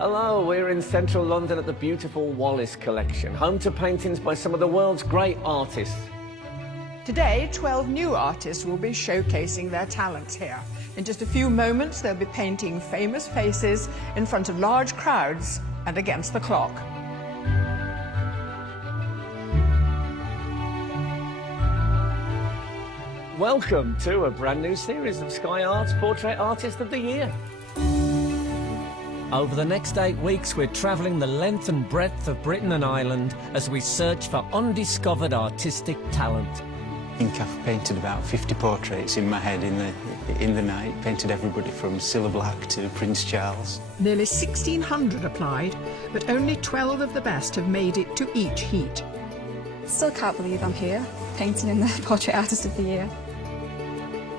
Hello, we're in central London at the beautiful Wallace Collection, home to paintings by some of the world's great artists. Today, 12 new artists will be showcasing their talents here. In just a few moments, they'll be painting famous faces in front of large crowds and against the clock. Welcome to a brand new series of Sky Art's Portrait Artist of the Year. Over the next 8 weeks, we're travelling the length and breadth of Britain and Ireland as we search for undiscovered artistic talent. I think I've painted about 50 portraits in my head in the night, painted everybody from Cilla Black to Prince Charles. Nearly 1,600 applied, but only 12 of the best have made it to each heat. Still can't believe I'm here, painting in the Portrait Artist of the Year.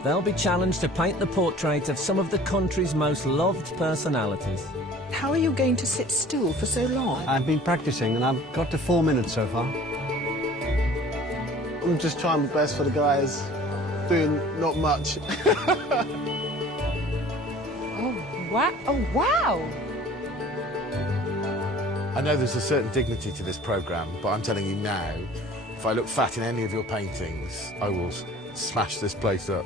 They'll be challenged to paint the portrait of some of the country's most loved personalities. How are you going to sit still for so long? I've been practicing and I've got to 4 minutes so far. I'm just trying my best for the guys, doing not much. Oh, wow! I know there's a certain dignity to this programme, but I'm telling you now, if I look fat in any of your paintings, I will smash this place up.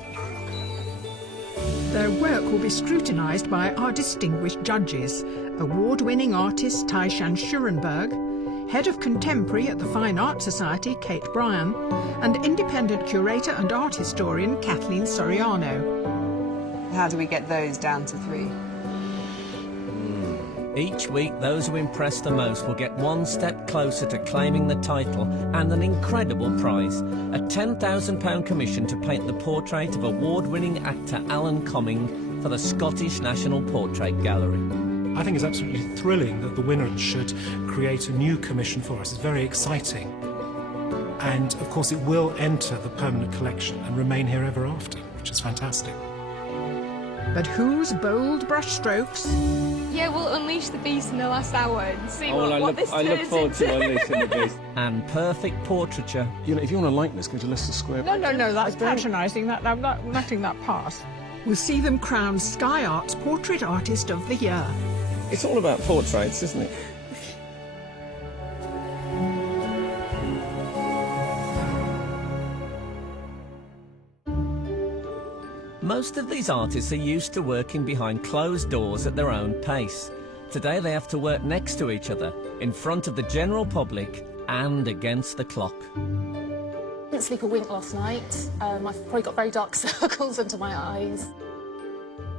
Their work will be scrutinised by our distinguished judges, award-winning artist Taishan Schurenberg, head of contemporary at the Fine Art Society Kate Bryan, and independent curator and art historian Kathleen Soriano. How do we get those down to 3? Each week, those who impress the most will get one step closer to claiming the title and an incredible prize, a £10,000 commission to paint the portrait of award-winning actor Alan Cumming for the Scottish National Portrait Gallery. I think it's absolutely thrilling that the winner should create a new commission for us. It's very exciting. And, of course, it will enter the permanent collection and remain here ever after, which is fantastic. But whose bold brushstrokes? Yeah, we'll unleash the beast in the last hour and see what this I look turns forward to into. unleashing the beast. And perfect portraiture. You know, if you want a likeness, go to Leicester Square. No, that's patronising. I'm not letting that pass. We'll see them crowned Sky Art's Portrait Artist of the Year. It's all about portraits, isn't it? Most of these artists are used to working behind closed doors at their own pace. Today they have to work next to each other, in front of the general public and against the clock. I didn't sleep a wink last night. I've probably got very dark circles under my eyes.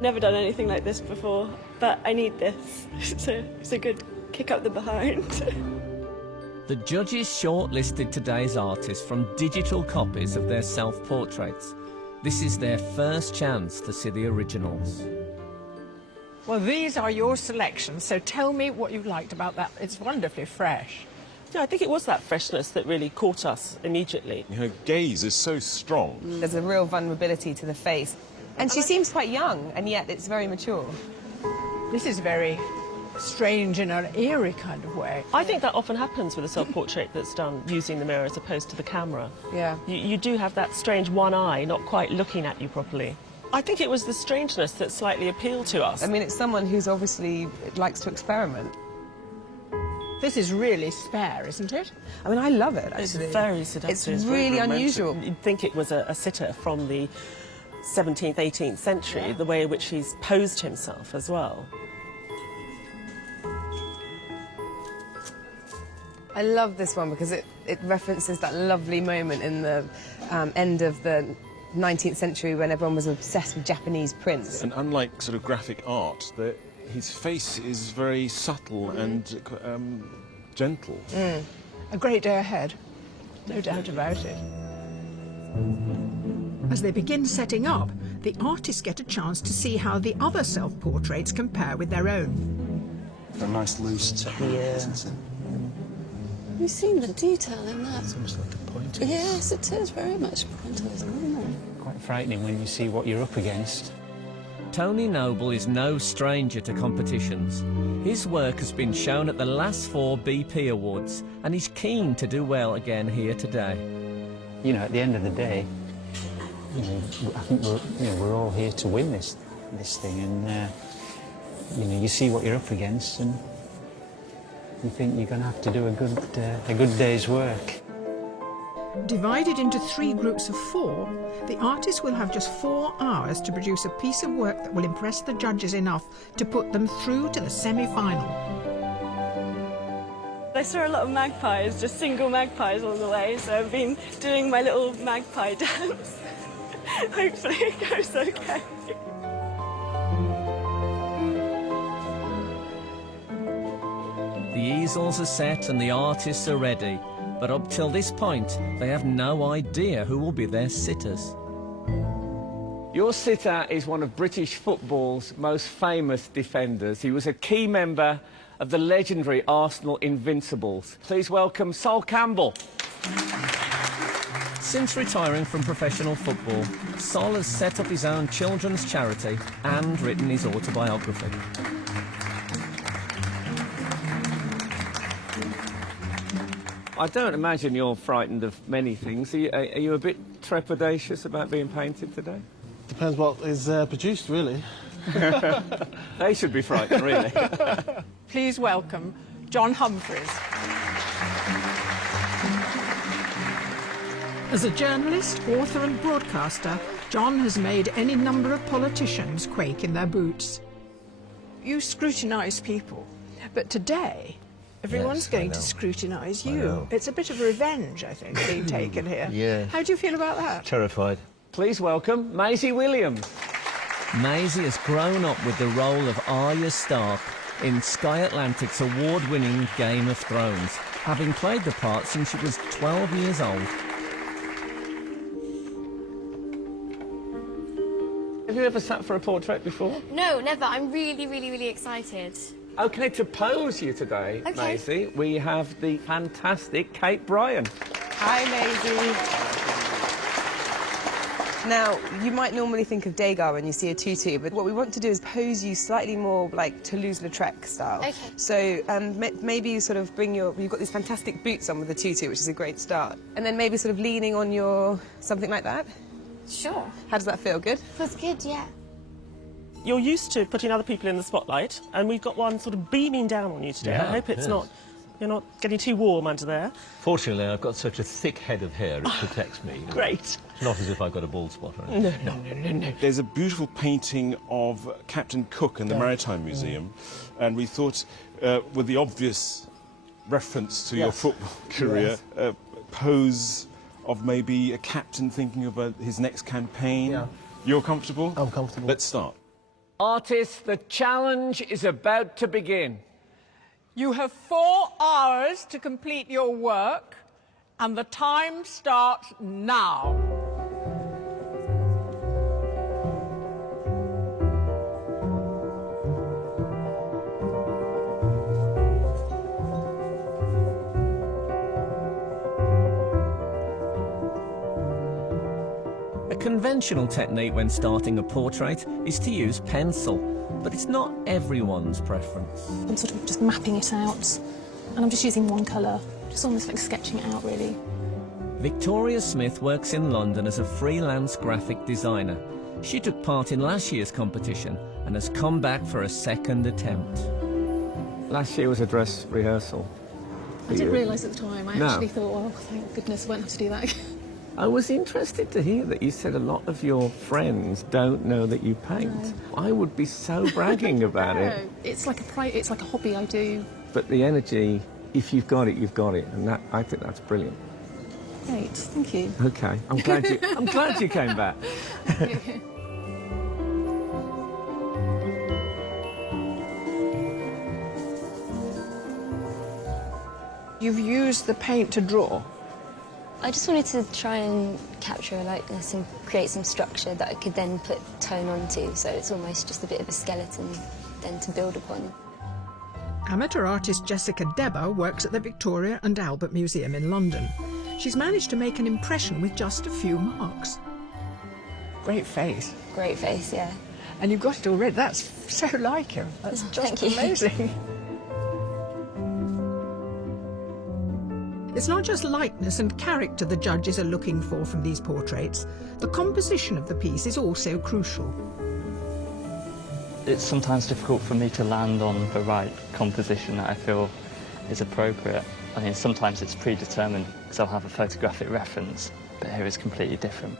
Never done anything like this before, but I need this. It's a good kick up the behind. The judges shortlisted today's artists from digital copies of their self-portraits. This is their first chance to see the originals. Well, these are your selections, so tell me what you liked about that. It's wonderfully fresh. Yeah, I think it was that freshness that really caught us immediately. Her gaze is so strong. There's a real vulnerability to the face. And she seems quite young, and yet it's very mature. This is very strange in an eerie kind of way. I think that often happens with a self-portrait that's done using the mirror as opposed to the camera. Yeah. You do have that strange one eye not quite looking at you properly. I think it was the strangeness that slightly appealed to us. I mean, it's someone who's obviously likes to experiment. This is really spare, isn't it? I mean, I love it, actually. It's very seductive. It's really unusual. You'd think it was a sitter from the 17th, 18th century, the way in which he's posed himself as well. I love this one because it references that lovely moment in the end of the 19th century when everyone was obsessed with Japanese prints. And unlike sort of graphic art, his face is very subtle and gentle. A great day ahead, no doubt about it. As they begin setting up, the artists get a chance to see how the other self-portraits compare with their own. A nice loose technique, isn't it? Have you seen the detail in that? It's almost like a pointer. Yes, it is very much pointillism, isn't it? Quite frightening when you see what you're up against. Tony Noble is no stranger to competitions. His work has been shown at the last 4 BP Awards, and he's keen to do well again here today. You know, at the end of the day, I think we're all here to win this thing, and you know, you see what you're up against and you think you're going to have to do a good day's work. Divided into 3 groups of 4, the artist will have just 4 hours to produce a piece of work that will impress the judges enough to put them through to the semi-final. I saw a lot of magpies, just single magpies all the way, so I've been doing my little magpie dance. Hopefully it goes okay. The easels are set and the artists are ready, but up till this point, they have no idea who will be their sitters. Your sitter is one of British football's most famous defenders. He was a key member of the legendary Arsenal Invincibles. Please welcome Sol Campbell. Since retiring from professional football, Sol has set up his own children's charity and written his autobiography. I don't imagine you're frightened of many things. Are you a bit trepidatious about being painted today? Depends what is produced, really. They should be frightened, really. Please welcome John Humphreys. As a journalist, author and broadcaster, John has made any number of politicians quake in their boots. You scrutinise people, but today everyone's going to scrutinise you. It's a bit of revenge, I think, being taken here. Yeah. How do you feel about that? Terrified. Please welcome Maisie Williams. Maisie has grown up with the role of Arya Stark in Sky Atlantic's award-winning Game of Thrones, having played the part since she was 12 years old. Have you ever sat for a portrait before? No, never. I'm really, really, really excited. OK, to pose you today, Maisie, we have the fantastic Kate Bryan. Hi, Maisie. Now, you might normally think of Degas when you see a tutu, but what we want to do is pose you slightly more like Toulouse-Lautrec style. Okay. So maybe you sort of bring you've got these fantastic boots on with the tutu, which is a great start. And then maybe sort of leaning on your, something like that. Sure. How does that feel? Good? Feels good, yeah. You're used to putting other people in the spotlight, and we've got one sort of beaming down on you today. Yeah, I hope you're not getting too warm under there. Fortunately, I've got such a thick head of hair, it protects me. Great. It's not as if I've got a bald spot or anything. No. There's a beautiful painting of Captain Cook in the Maritime Museum, and we thought, with the obvious reference to your football career, pose of maybe a captain thinking of his next campaign. Yeah. You're comfortable? I'm comfortable. Let's start. Artists, the challenge is about to begin. You have 4 hours to complete your work, and the time starts now. A conventional technique when starting a portrait is to use pencil, but it's not everyone's preference. I'm sort of just mapping it out, and I'm just using one colour, just almost like sketching it out, really. Victoria Smith works in London as a freelance graphic designer. She took part in last year's competition and has come back for a second attempt. Last year was a dress rehearsal. I didn't realise at the time. I actually thought, oh, thank goodness I won't have to do that again. I was interested to hear that you said a lot of your friends don't know that you paint. No. I would be so bragging about it. No, it's like a hobby I do. But the energy, if you've got it, you've got it, and that, I think that's brilliant. Great, thank you. Okay, I'm glad you came back. You've used the paint to draw. I just wanted to try and capture a likeness and create some structure that I could then put tone onto, so it's almost just a bit of a skeleton then to build upon. Amateur artist Jessica Debber works at the Victoria and Albert Museum in London. She's managed to make an impression with just a few marks. Great face. Great face, yeah. And you've got it already. That's so like him. That's just amazing. It's not just likeness and character the judges are looking for from these portraits. The composition of the piece is also crucial. It's sometimes difficult for me to land on the right composition that I feel is appropriate. I mean, sometimes it's predetermined because I'll have a photographic reference, but here it's completely different.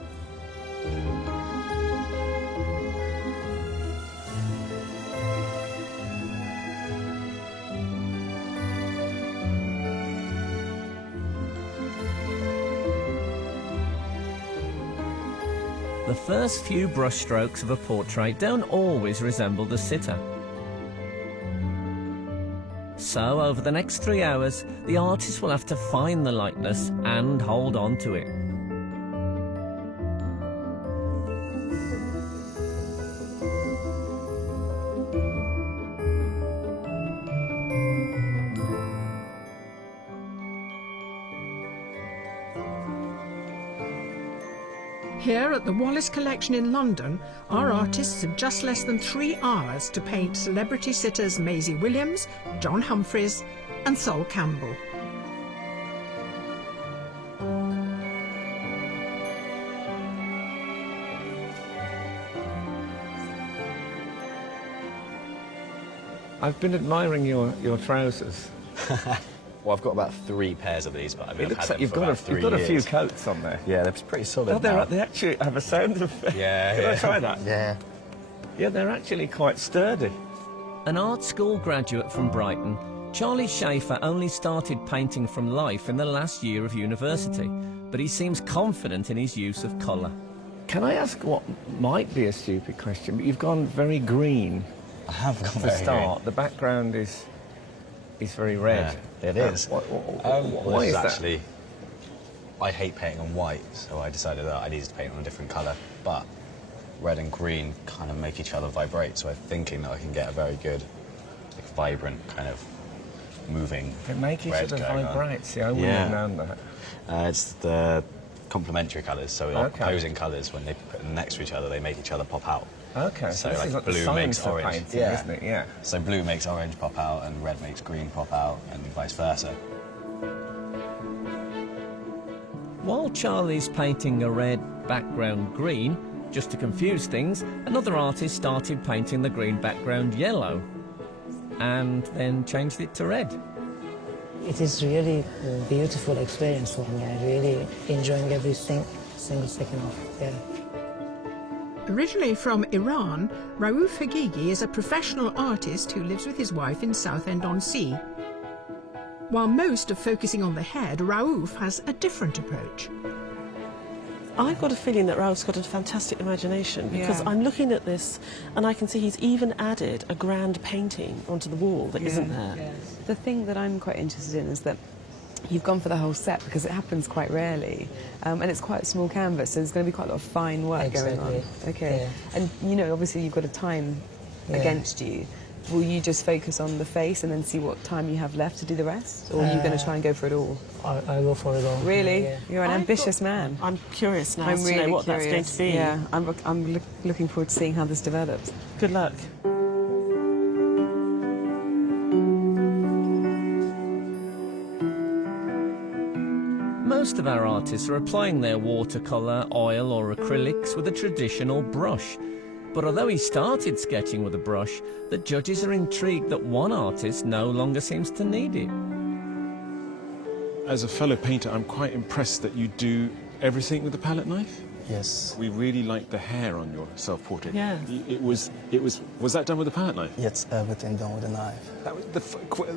The first few brushstrokes of a portrait don't always resemble the sitter. So, over the next 3 hours, the artist will have to find the likeness and hold on to it. Here at the Wallace Collection in London, our artists have just less than 3 hours to paint celebrity sitters Maisie Williams, John Humphreys and Sol Campbell. I've been admiring your trousers. Well, I've got about 3 pairs of these, but I mean, It looks like you've got a few coats on there. Yeah, they're pretty solid. Oh, they actually have a sound effect. Yeah, Can I try that? Yeah. Yeah, they're actually quite sturdy. An art school graduate from Brighton, Charlie Schaefer only started painting from life in the last year of university, but he seems confident in his use of colour. Can I ask what might be a stupid question, but you've gone very green. I have gone to very start. green. The background is very red. Yeah, it is. Why is that? Actually, I hate painting on white, so I decided that I needed to paint on a different colour. But red and green kind of make each other vibrate, so I'm thinking that I can get a very good, like, vibrant kind of moving. They make each red other going on. vibrate. See, I wouldn't have known that. It's the complementary colours, so Okay. opposing colours, when they put them next to each other, they make each other pop out. Okay, So this like is like the blue science makes of orange, painting, isn't it? Yeah. So blue makes orange pop out, and red makes green pop out, and vice versa. While Charlie's painting a red background green, just to confuse things, another artist started painting the green background yellow and then changed it to red. It is really a beautiful experience for me. I'm really enjoying every single second of it. Yeah. Originally from Iran, Raouf Hagigi is a professional artist who lives with his wife in Southend-on-Sea. While most are focusing on the head, Raouf has a different approach. I've got a feeling that Raouf's got a fantastic imagination, because Yeah. I'm looking at this and I can see he's even added a grand painting onto the wall that isn't there. The thing that I'm quite interested in is that you've gone for the whole set, because it happens quite rarely, and it's quite a small canvas, so there's going to be quite a lot of fine work going on. Okay. Yeah. And you know, obviously you've got a time against you. Will you just focus on the face and then see what time you have left to do the rest, or are you going to try and go for it all? I go for it all. Really? Yeah. You're an ambitious man. I'm curious now I'm to really know what curious. that's going to be. Yeah, I'm looking forward to seeing how this develops. Good luck. Most of our artists are applying their watercolour, oil or acrylics with a traditional brush. But although he started sketching with a brush, the judges are intrigued that one artist no longer seems to need it. As a fellow painter, I'm quite impressed that you do everything with the palette knife. Yes. We really like the hair on your self-portrait. Yeah. Was that done with a palette knife? Yes, everything done with a knife. That was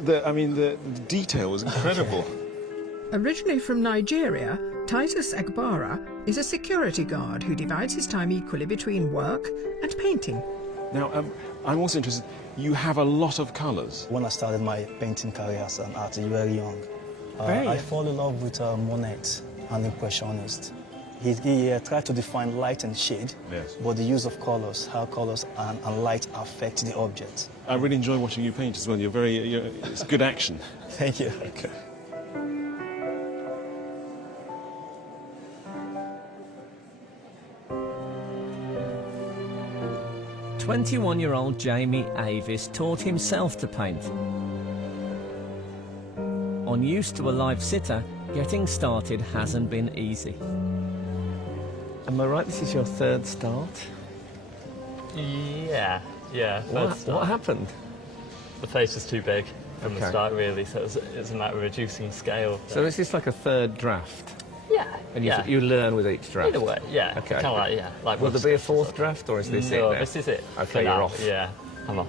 the detail was incredible. Originally from Nigeria, Titus Agbara is a security guard who divides his time equally between work and painting. Now, I'm also interested, you have a lot of colours. When I started my painting career as an artist very young, Very I young. fell in love with Monet, an impressionist. He tried to define light and shade, Yes. but the use of colours, how colours and light affect the object. I really enjoy watching you paint as well. It's good action. Thank you. Okay. "21-year-old Jamie Avis taught himself to paint. Unused to a live sitter, getting started hasn't been easy. Am I right, this is your third start? Yeah, Yeah. What happened? The face was too big from the Okay. start, really, so it's a matter of reducing scale. So is this like a third draft? Yeah. And yeah. you learn with each draft? Either way, yeah. Okay. Kind of like, yeah. Like Will there be a fourth draft, or is this it No, now? this is it. Okay, for you're now. off. Yeah, I'm off.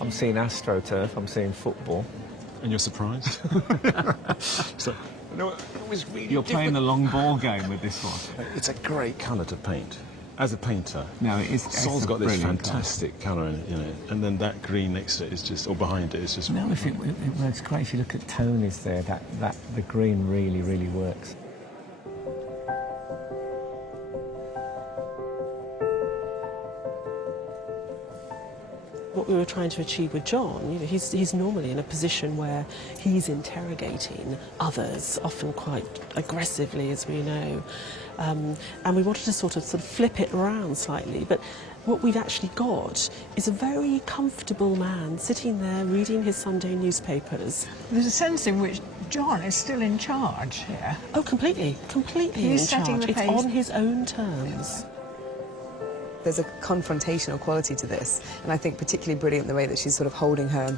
I'm seeing AstroTurf, I'm seeing football. And you're surprised? So, no, it was really You're playing the long ball game with this one. It's a great colour to paint. As a painter, No, it is. Sol's it's got this brilliant fantastic colour in it, and then that green next to it is just, or behind it is just. No, if it works great. If you look at Tony's there, that the green really works. What we were trying to achieve with John, you know, he's normally in a position where he's interrogating others, often quite aggressively, as we know, and we wanted to sort of flip it around slightly. But what we've actually got is a very comfortable man sitting there reading his Sunday newspapers. There's a sense in which John is still in charge here. Oh, completely He's in setting charge. the It's pace. on his own terms. There's a confrontational quality to this, and I think particularly brilliant the way that she's sort of holding her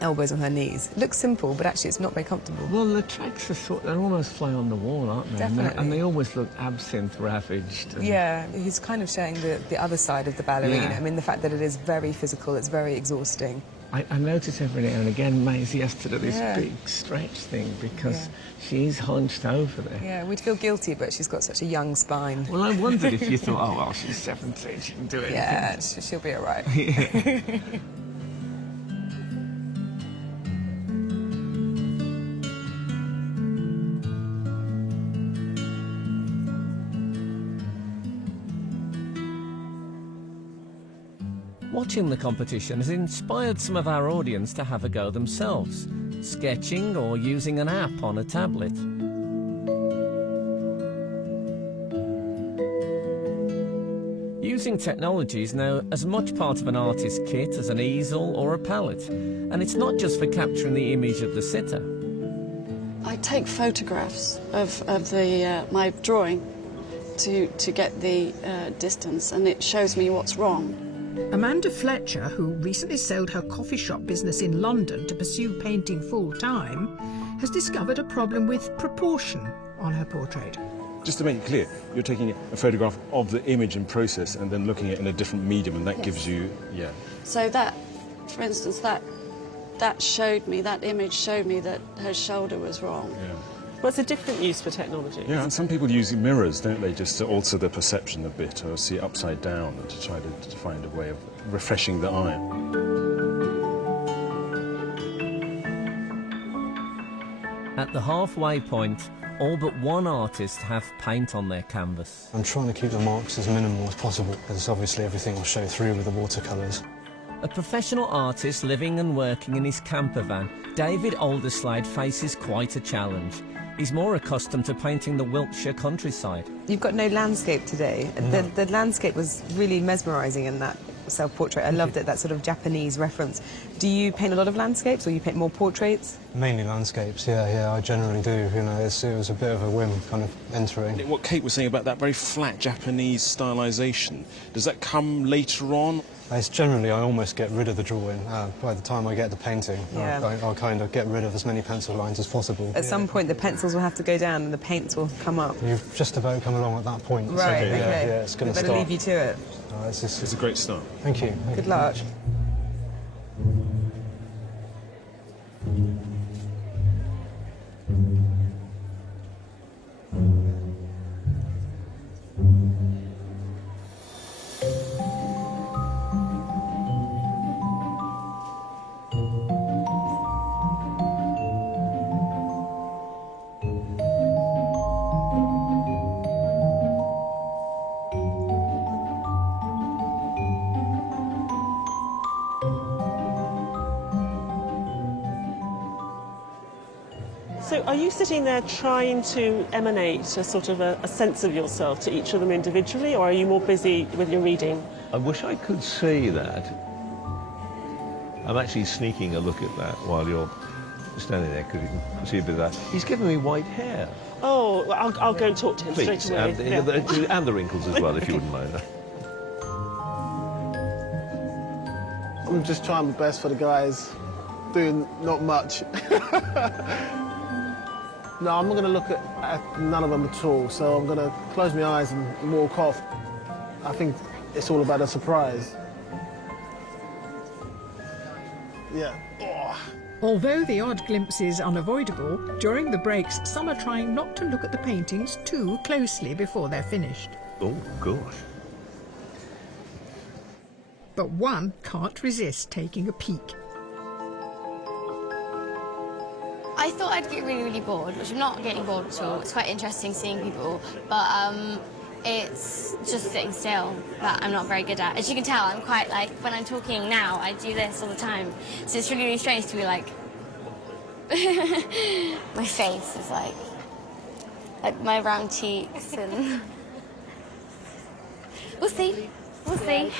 elbows on her knees. It looks simple, but actually it's not very comfortable. Well, the tracks are they're almost fly on the wall, aren't they? Definitely. And they always look absinthe ravaged. and- Yeah, he's kind of showing the other side of the ballerina. Yeah. I mean, the fact that it is very physical, it's very exhausting. I notice every now and again Maisie has to do this Yeah. big stretch thing because Yeah. she's hunched over there. Yeah, we'd feel guilty, but she's got such a young spine. Well, I wondered if you thought, oh, well, she's 17, she can do anything. Yeah, she'll be all right. Watching the competition has inspired some of our audience to have a go themselves, sketching or using an app on a tablet. Using technology is now as much part of an artist's kit as an easel or a palette, and it's not just for capturing the image of the sitter. I take photographs of my drawing to get the distance, and it shows me what's wrong. Amanda Fletcher, who recently sold her coffee shop business in London to pursue painting full-time, has discovered a problem with proportion on her portrait. Just to make it clear, you're taking a photograph of the image in process and then looking at it in a different medium, and that Yes. gives you, yeah. So that, for instance, that image showed me that her shoulder was wrong. Well, it's a different use for technology. Yeah, and some people use mirrors, don't they, just to alter the perception a bit, or see it upside down, and to try to find a way of refreshing the eye. At the halfway point, all but one artist have paint on their canvas. I'm trying to keep the marks as minimal as possible, because obviously everything will show through with the watercolours. A professional artist living and working in his camper van, David Alderslade faces quite a challenge. He's more accustomed to painting the Wiltshire countryside. You've got no landscape today. No. The landscape was really mesmerising in that self-portrait. I loved it, that sort of Japanese reference. Do you paint a lot of landscapes, or you paint more portraits? Mainly landscapes, yeah, I generally do. You know, it was a bit of a whim kind of entering. What Kate was saying about that very flat Japanese stylisation, does that come later on? It's generally, I almost get rid of the drawing. By the time I get the painting, Yeah. I'll kind of get rid of as many pencil lines as possible. At some point, the pencils will have to go down and the paints will come up. You've just about come along at that point. Right, So, okay. Yeah, it's going We to better start. leave you to it. It's a great start. Thank you. Good luck. So are you sitting there trying to emanate a sort of a sense of yourself to each of them individually, or are you more busy with your reading? I wish I could see that. I'm actually sneaking a look at that while you're standing there, because you can see a bit of that. He's given me white hair. Oh, well, I'll go and talk to him Please, straight away. and the wrinkles as well, if you wouldn't mind. I'm just trying my best for the guys, doing not much. No, I'm not going to look at none of them at all, so I'm going to close my eyes and walk off. I think it's all about a surprise. Yeah. Oh. Although the odd glimpse is unavoidable, during the breaks some are trying not to look at the paintings too closely before they're finished. Oh, gosh. But one can't resist taking a peek. I thought I'd get really, really bored, which I'm not getting bored at all. It's quite interesting seeing people, but it's just sitting still that I'm not very good at. As you can tell, I'm quite like, when I'm talking now, I do this all the time. So it's really, really strange to be like, my face is like my round cheeks and... We'll see. We'll see.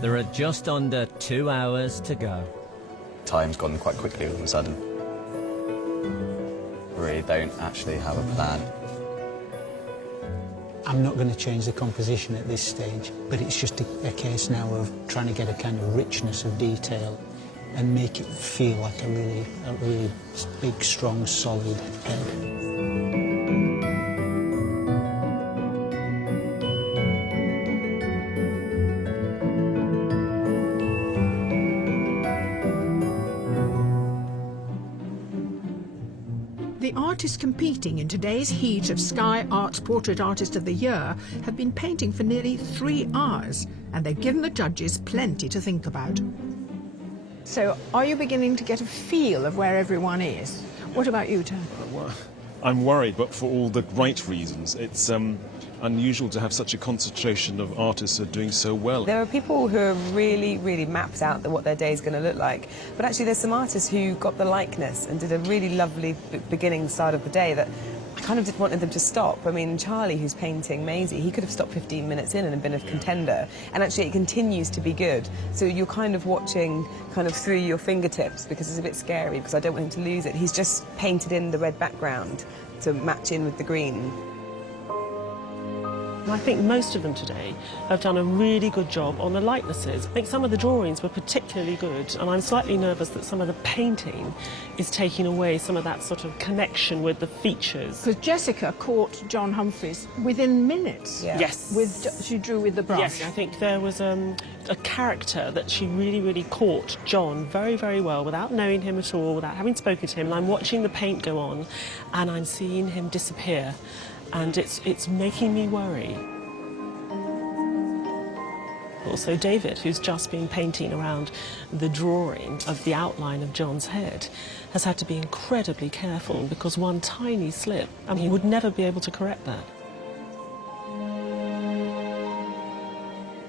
There are just under 2 hours to go. Time's gone quite quickly all of a sudden. Really don't actually have a plan. I'm not going to change the composition at this stage, but it's just a case now of trying to get a kind of richness of detail and make it feel like a really big, strong, solid head. The artists competing in today's heat of Sky Arts Portrait Artist of the Year have been painting for nearly 3 hours, and they've given the judges plenty to think about. So, are you beginning to get a feel of where everyone is? What about you, Tom? Well, I'm worried, but for all the right reasons. It's unusual to have such a concentration of artists who are doing so well. There are people who are really, really mapped out what their day is going to look like. But actually there's some artists who got the likeness and did a really lovely beginning start of the day that I kind of wanted them to stop. I mean, Charlie, who's painting Maisie, he could have stopped 15 minutes in and been a contender. And actually it continues to be good. So you're kind of watching kind of through your fingertips, because it's a bit scary because I don't want him to lose it. He's just painted in the red background to match in with the green. I think most of them today have done a really good job on the likenesses. I think some of the drawings were particularly good, and I'm slightly nervous that some of the painting is taking away some of that sort of connection with the features. Because Jessica caught John Humphreys within minutes. Yeah. Yes. She drew with the brush. Yes, I think there was a character that she really, really caught John very, very well without knowing him at all, without having spoken to him. And I'm watching the paint go on, and I'm seeing him disappear. And it's making me worry. Also David, who's just been painting around the drawing of the outline of John's head, has had to be incredibly careful because one tiny slip, and he would never be able to correct that.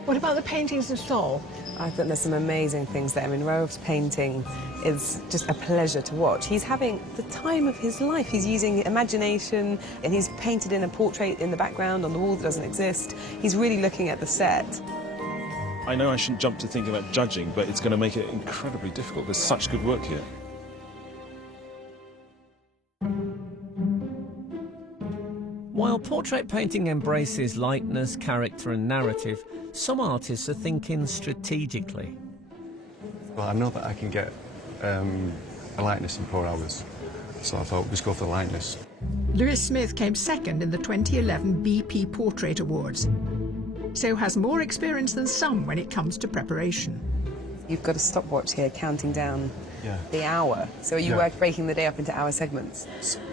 What about the paintings of Sol? I think there's some amazing things there. I mean, Rove's painting is just a pleasure to watch. He's having the time of his life. He's using imagination, and he's painted in a portrait in the background on the wall that doesn't exist. He's really looking at the set. I know I shouldn't jump to think about judging, but it's going to make it incredibly difficult. There's such good work here. While portrait painting embraces likeness, character and narrative, some artists are thinking strategically. Well, I know that I can get a likeness in 4 hours, so I thought, let's go for the likeness. Lewis Smith came second in the 2011 BP Portrait Awards, so has more experience than some when it comes to preparation. You've got a stopwatch here counting down the hour. So are you breaking the day up into hour segments?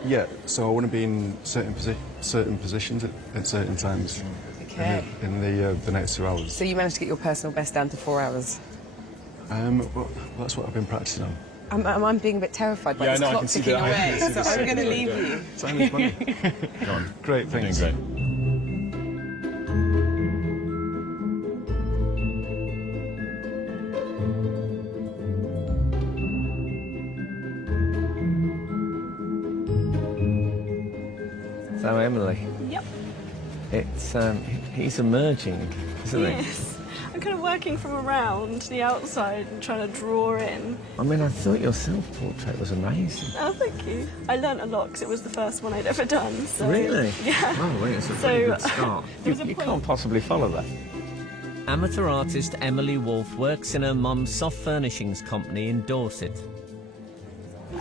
Yeah, so I want to be in certain positions at certain times in the next 2 hours. So you managed to get your personal best down to 4 hours? Well, that's what I've been practicing on. I'm being a bit terrified by this clock ticking away, so I'm going to leave you. Simon's money. Go on. Great, thanks. You're doing great. So, Emily. Yep. It's he's emerging, isn't he? Yes. I'm kind of working from around the outside and trying to draw in. I mean, I thought your self-portrait was amazing. Oh, thank you. I learnt a lot because it was the first one I'd ever done. So, Really? Yeah. Oh, well, it's a pretty good start. there was a You point- can't possibly follow that. Amateur artist Emily Wolfe works in her mum's soft furnishings company in Dorset.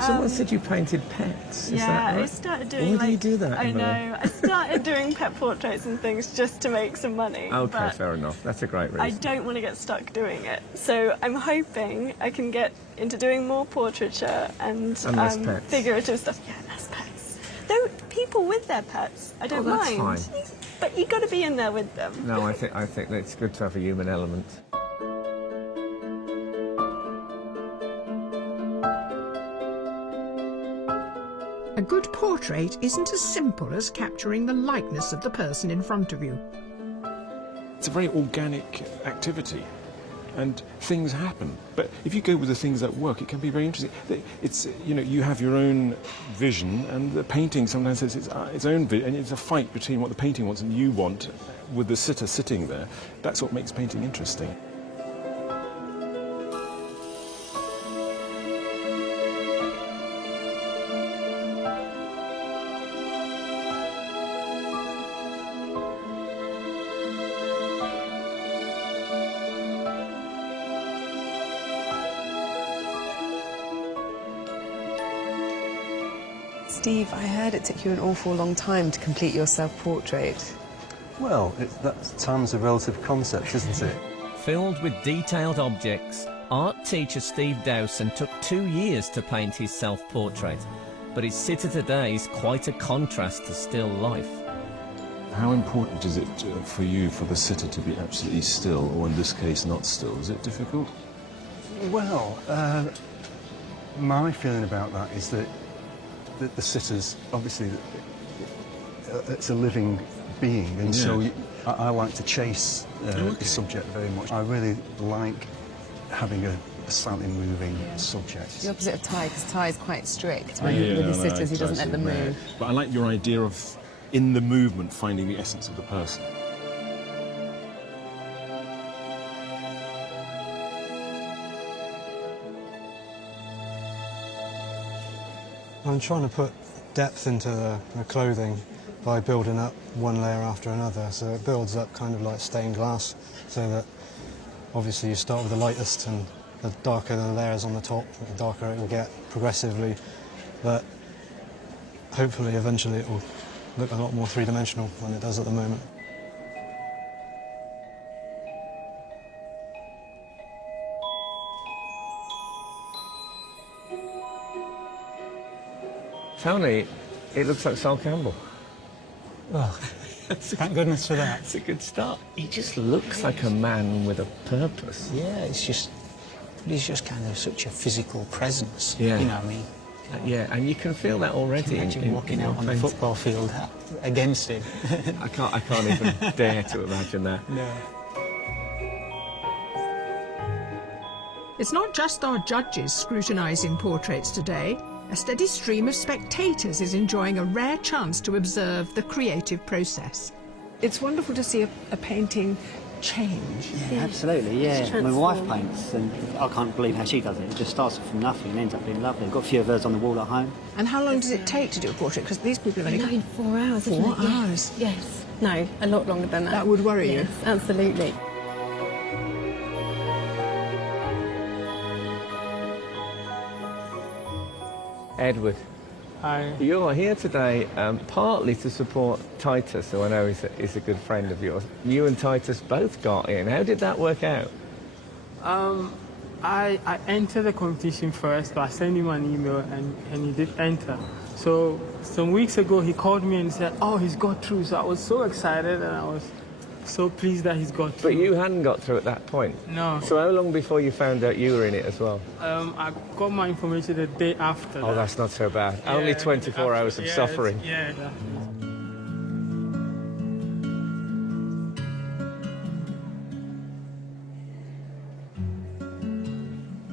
Someone said you painted pets. Is Yeah, that right? I started doing. Why do you do that, I Emily? know. I started doing pet portraits and things just to make some money. Okay, but fair enough. That's a great I reason. don't want to get stuck doing it. So I'm hoping I can get into doing more portraiture and less pets. figurative stuff. Yeah, less pets. Though people with their pets, I don't that's mind. fine. But you got to be in there with them. No, I think that it's good to have a human element. A good portrait isn't as simple as capturing the likeness of the person in front of you. It's a very organic activity, and things happen. But if you go with the things that work, it can be very interesting. It's, you know, you have your own vision, and the painting sometimes has its own vision, and it's a fight between what the painting wants and you want with the sitter sitting there. That's what makes painting interesting. Steve, I heard it took you an awful long time to complete your self-portrait. Well, time's a relative concept, isn't it? Filled with detailed objects, art teacher Steve Dowson took 2 years to paint his self-portrait, but his sitter today is quite a contrast to still life. How important is it for you for the sitter to be absolutely still, or in this case not still? Is it difficult? Well, my feeling about that is that the sitters, obviously, it's a living being, and so I like to chase the subject very much. I really like having a slightly moving subject. The opposite of Ty, because Ty is quite strict with his sitters. He doesn't let them move. But I like your idea of, in the movement, finding the essence of the person. I'm trying to put depth into the clothing by building up one layer after another, so it builds up kind of like stained glass, so that obviously you start with the lightest, and the darker the layers on the top, the darker it will get progressively, but hopefully eventually it will look a lot more three-dimensional than it does at the moment. Tony, it looks like Sol Campbell. Well, thank goodness for that. It's a good start. He just looks like a man with a purpose. Yeah, he's just kind of such a physical presence. Yeah. You know what I mean? Yeah, and you can feel that already. Imagine walking out on the football field against him. I can't even dare to imagine that. No. It's not just our judges scrutinising portraits today. A steady stream of spectators is enjoying a rare chance to observe the creative process. It's wonderful to see a painting change. Yeah, absolutely, yeah. My wife paints, and I can't believe how she does it. It just starts from nothing and ends up being lovely. I've got a few of hers on the wall at home. And how long does it take to do a portrait? Because these people have only... in 4 hours, 4 hours? Yes. No, a lot longer than that. That would worry you? Yes, absolutely. Edward, hi. You're here today partly to support Titus, who I know is a good friend of yours. You and Titus both got in. How did that work out? I entered the competition first, but I sent him an email and he did enter. So some weeks ago he called me and said, oh, he's got through. So I was so excited and I was so pleased that he's got through. But you hadn't got through at that point? No. So how long before you found out you were in it as well? I got my information the day after. Oh, that's not so bad. Yeah, Only 24 hours of suffering. Yeah.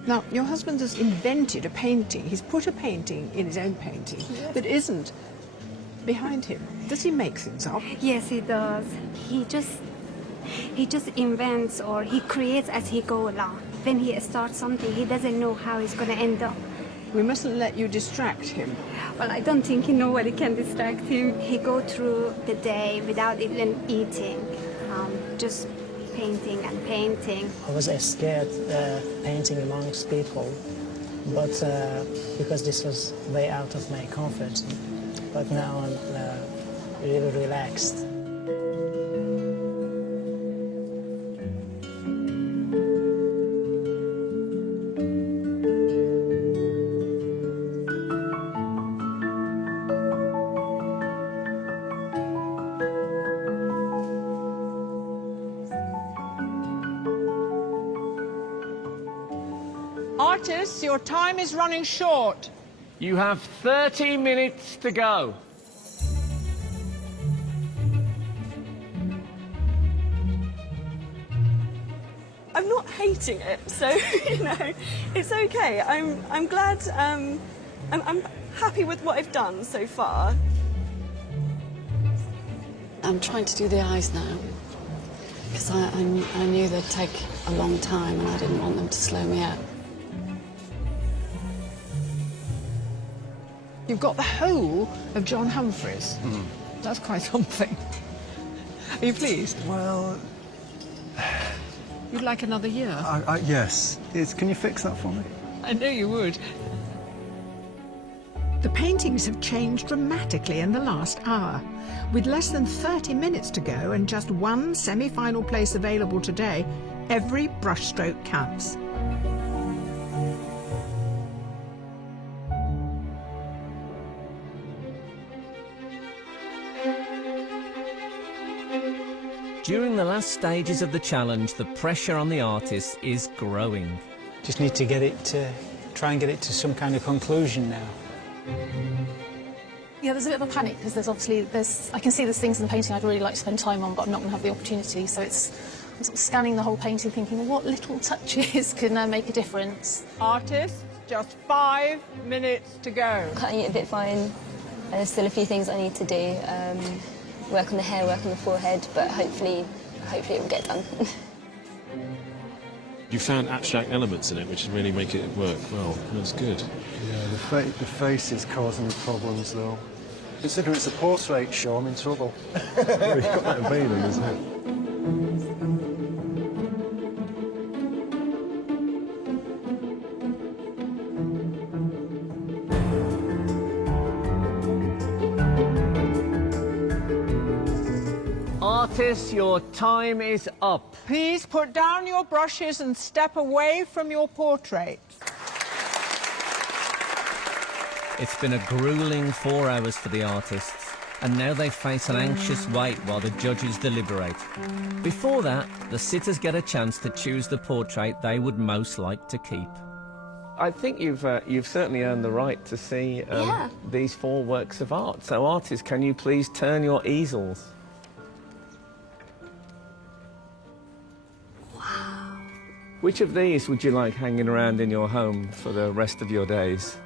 Now, your husband has invented a painting. He's put a painting in his own painting that isn't behind him. Does he make things up? Yes, he does. He just invents or he creates as he goes along. When he starts something, he doesn't know how it's going to end up. We mustn't let you distract him. Well, I don't think nobody can distract him. He goes through the day without even eating, just painting and painting. I was scared painting amongst people, but because this was way out of my comfort. But now I'm really relaxed. Artists, your time is running short. You have 30 minutes to go. I'm not hating it, so you know, it's okay. I'm glad. I'm happy with what I've done so far. I'm trying to do the eyes now because I knew they'd take a long time and I didn't want them to slow me up. You've got the whole of John Humphreys. That's quite something. Are you pleased? Well... You'd like another year? Yes. Can you fix that for me? I know you would. The paintings have changed dramatically in the last hour. With less than 30 minutes to go and just one semi-final place available today, every brushstroke counts. During the last stages of the challenge, the pressure on the artists is growing. Just need to try and get it to some kind of conclusion now. Yeah, there's a bit of a panic because I can see there's things in the painting I'd really like to spend time on, but I'm not going to have the opportunity. So I'm sort of scanning the whole painting, thinking what little touches can make a difference. Artists, just 5 minutes to go. Cutting it a bit fine. There's still a few things I need to do. Work on the hair, work on the forehead, but hopefully it will get done. You found abstract elements in it, which really make it work well. That's good. Yeah, the face is causing me problems, though. Considering it's a portrait show, I'm in trouble. You've got that vein in, isn't it? Artists, your time is up. Please put down your brushes and step away from your portrait. It's been a gruelling 4 hours for the artists, and now they face an anxious wait while the judges deliberate. Before that, the sitters get a chance to choose the portrait they would most like to keep. I think you've certainly earned the right to see these 4 works of art. So, artists, can you please turn your easels? Wow. Which of these would you like hanging around in your home for the rest of your days?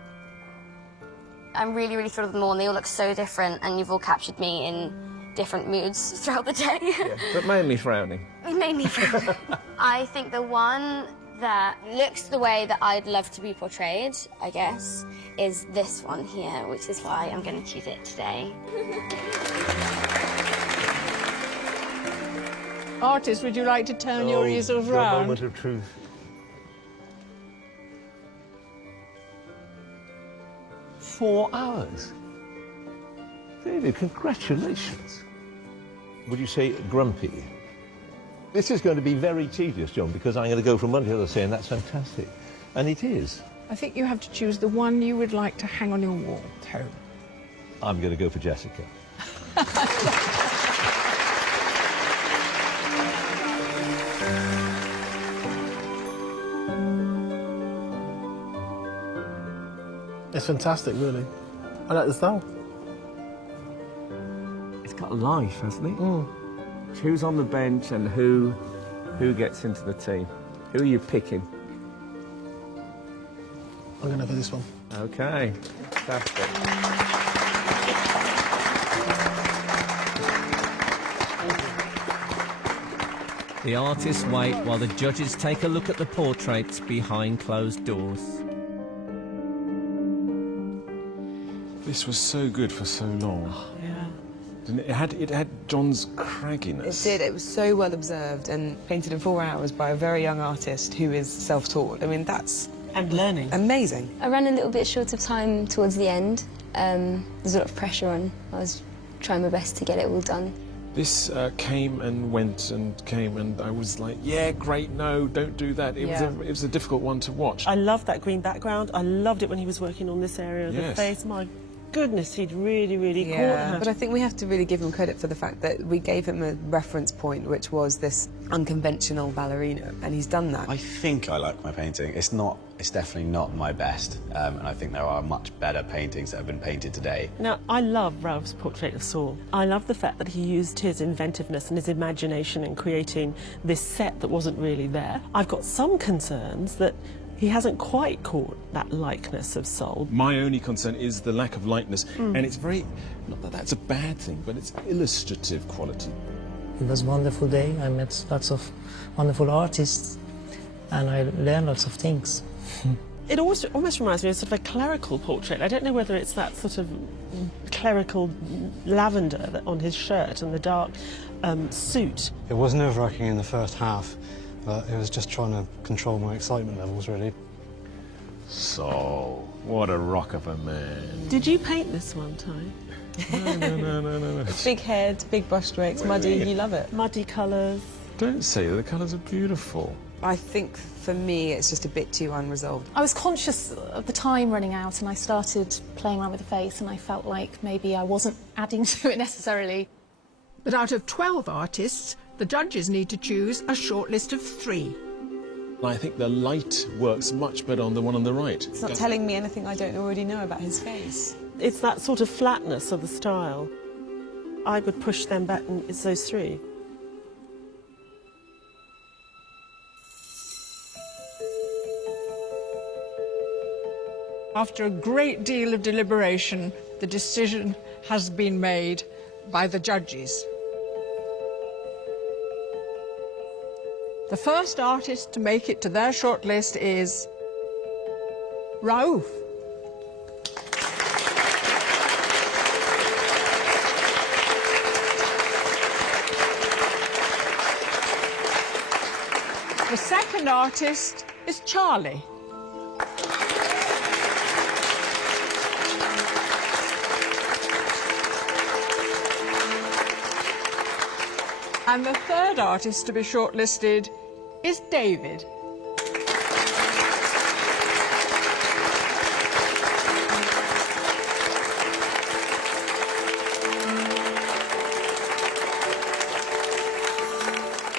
I'm really, really thrilled with them all, and they all look so different, and you've all captured me in different moods throughout the day. Yeah, but mainly frowning. Mainly frowning. I think the one that looks the way that I'd love to be portrayed, I guess, is this one here, which is why I'm going to choose it today. Artists, would you like to turn your easels round? The moment of truth. "4 hours. David, congratulations. Would you say grumpy? This is going to be very tedious, John, because I'm going to go from one to the other saying that's fantastic. And it is. I think you have to choose the one you would like to hang on your wall at home. I'm going to go for Jessica. fantastic, really. I like the style. It's got life, hasn't it? Who's on the bench and who gets into the team? Who are you picking? I'm going to go for this one. Okay, fantastic. The artists wait while the judges take a look at the portraits behind closed doors. This was so good for so long. Yeah. It had John's cragginess. It did. It was so well observed and painted in 4 hours by a very young artist who is self-taught. I mean, that's... And learning. Amazing. I ran a little bit short of time towards the end. There's a lot of pressure on. I was trying my best to get it all done. This came and went and came, and I was like, yeah, great, no, don't do that. It was a difficult one to watch. I loved that green background. I loved it when he was working on this area of the face. My goodness, he'd really caught her. But I think we have to really give him credit for the fact that we gave him a reference point, which was this unconventional ballerina, and he's done that. I think I like my painting. It's definitely not my best, and I think there are much better paintings that have been painted today. Now, I love Ralph's portrait of Saul. I love the fact that he used his inventiveness and his imagination in creating this set that wasn't really there. I've got some concerns that he hasn't quite caught that likeness of Saul. My only concern is the lack of likeness, and it's very, not that that's a bad thing, but it's illustrative quality. It was a wonderful day. I met lots of wonderful artists and I learned lots of things. It almost reminds me of sort of a clerical portrait. I don't know whether it's that sort of clerical lavender on his shirt and the dark suit. It was nerve-wracking in the first half, but it was just trying to control my excitement levels, really. So, what a rock of a man. Did you paint this one time? No. Big head, big brush strokes, muddy, you love it. Muddy colours. Don't say that, the colours are beautiful. I think for me it's just a bit too unresolved. I was conscious of the time running out and I started playing around with the face and I felt like maybe I wasn't adding to it necessarily. But out of 12 artists, the judges need to choose a short list of 3. I think the light works much better on the one on the right. It's not telling me anything I don't already know about his face. It's that sort of flatness of the style. I would push them back, and it's those 3. After a great deal of deliberation, the decision has been made by the judges. The first artist to make it to their shortlist is Raouf. The second artist is Charlie. And the third artist to be shortlisted is David.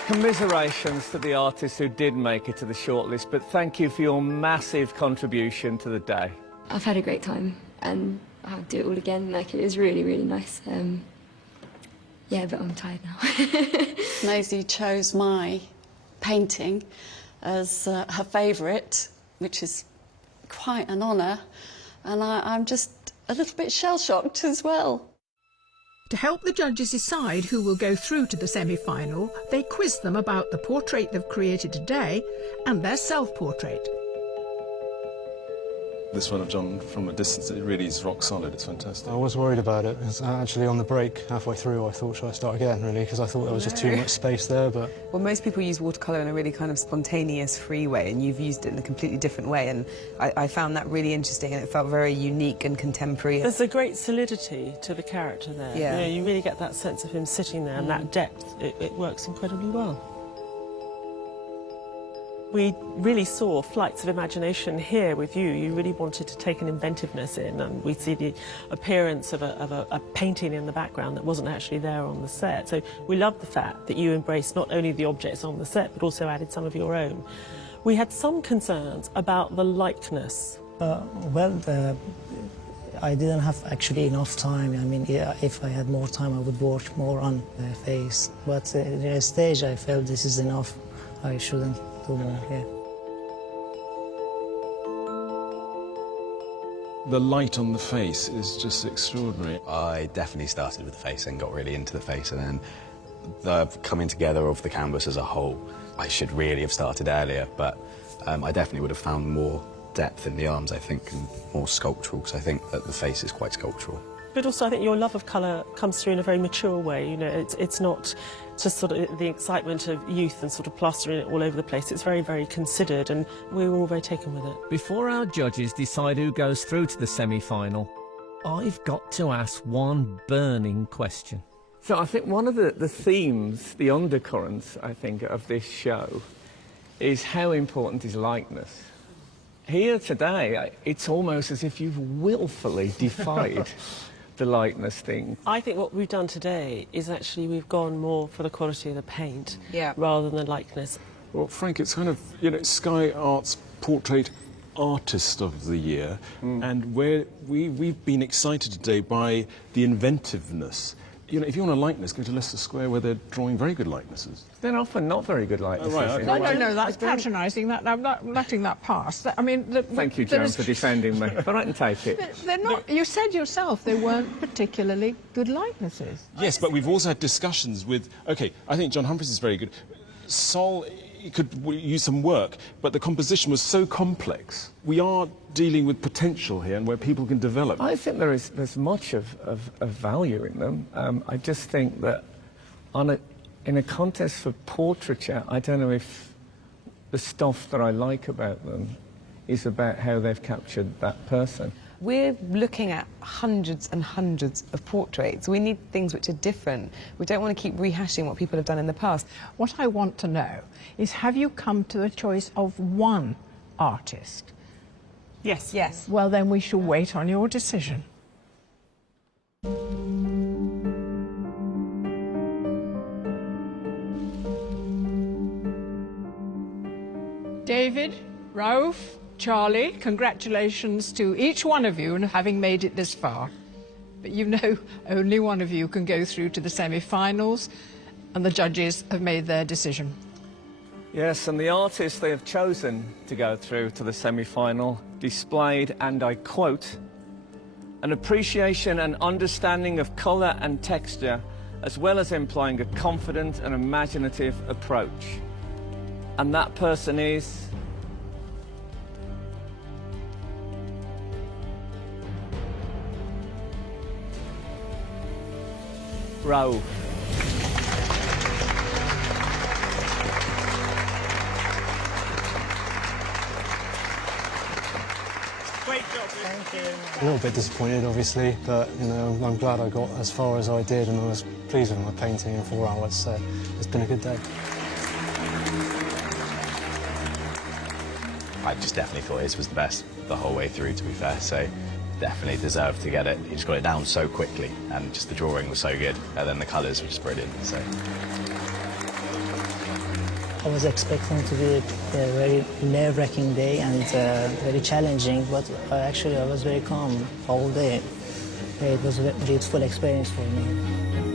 Commiserations to the artists who did make it to the shortlist, but thank you for your massive contribution to the day. I've had a great time and I'll do it all again. Like, it was really nice. Yeah, but I'm tired now. Maisie chose my painting as her favourite, which is quite an honour, and I'm just a little bit shell-shocked as well. To help the judges decide who will go through to the semi-final, they quiz them about the portrait they've created today and their self-portrait. This one of John from a distance, it really is rock solid. It's fantastic. I was worried about it. It's actually on the break, halfway through, I thought, should I start again, really? Because I thought there was just too much space there, but... Well, most people use watercolour in a really kind of spontaneous, free way, and you've used it in a completely different way, and I found that really interesting, and it felt very unique and contemporary. There's a great solidity to the character there. Yeah. You really get that sense of him sitting there, and that depth. It works incredibly well. We really saw flights of imagination here with you. You really wanted to take an inventiveness in, and we see the appearance of a painting in the background that wasn't actually there on the set. So we loved the fact that you embraced not only the objects on the set, but also added some of your own. We had some concerns about the likeness. Well, I didn't have actually enough time. I mean, if I had more time, I would work more on the face. But at a stage, I felt this is enough. I shouldn't do more, yeah. The light on the face is just extraordinary. I definitely started with the face and got really into the face, and then the coming together of the canvas as a whole. I should really have started earlier, but I definitely would have found more depth in the arms, I think, and more sculptural, because I think that the face is quite sculptural. But also, I think your love of colour comes through in a very mature way. You know, it's not just sort of the excitement of youth and sort of plastering it all over the place. It's very, very considered, and we were all very taken with it. Before our judges decide who goes through to the semi-final, I've got to ask one burning question. So I think one of the themes, the undercurrents, I think, of this show is how important is likeness. Here today, it's almost as if you've willfully defied the likeness thing. I think what we've done today is actually we've gone more for the quality of the paint rather than the likeness. Well, Frank, it's kind of, you know, Sky Art's Portrait Artist of the Year, and we've been excited today by the inventiveness. You know, if you want a likeness, go to Leicester Square, where they're drawing very good likenesses. They're often not very good likenesses. Oh, right, okay. No, that's patronising. I'm not letting that pass. I mean, thank you, Joan, for defending me, but I can take it. They're not. You said yourself they weren't particularly good likenesses. Yes, but we've also had discussions with. Okay, I think John Humphreys is very good. Sol could use some work, but the composition was so complex. We are dealing with potential here, and where people can develop. I think there's much of value in them. I just think that in a contest for portraiture, I don't know if the stuff that I like about them is about how they've captured that person. We're looking at hundreds and hundreds of portraits. We need things which are different. We don't want to keep rehashing what people have done in the past. What I want to know is, have you come to a choice of one artist? Yes. Yes. Well, then we shall wait on your decision. David, Rauf, Charlie, congratulations to each one of you on having made it this far. But you know, only one of you can go through to the semi-finals, and the judges have made their decision. Yes, and the artists they have chosen to go through to the semi-final displayed, and I quote, an appreciation and understanding of colour and texture, as well as employing a confident and imaginative approach. And that person is... Rauf. Great job. Thank you. A little bit disappointed, obviously, but you know, I'm glad I got as far as I did, and I was pleased with my painting in 4 hours. So it's been a good day. I just definitely thought his was the best the whole way through, to be fair, so definitely deserved to get it. He just got it down so quickly, and just the drawing was so good, and then the colours were just brilliant, so. I was expecting to be a very nerve-wracking day and very challenging, but actually I was very calm all day. It was a beautiful experience for me.